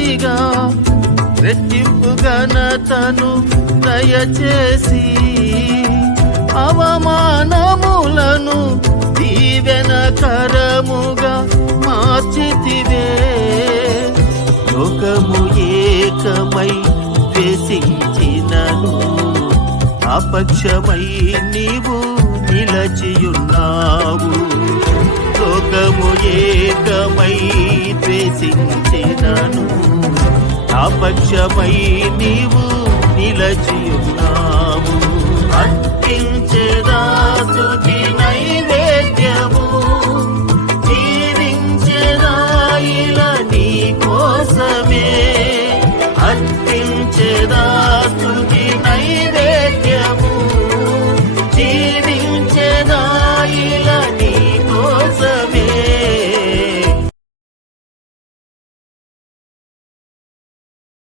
ప్రతిగా రెట్టింపు ఘనతను దయచేసి అవమానములను దీవెనకరముగా మార్చితివే. లోకము ఏకమై ద్వేషించినను అపక్షమై నీవు నిలచియున్నావు. లోకము ఏకమై ద్వేషించినను అపక్షమై నీవు నిలచియున్నావు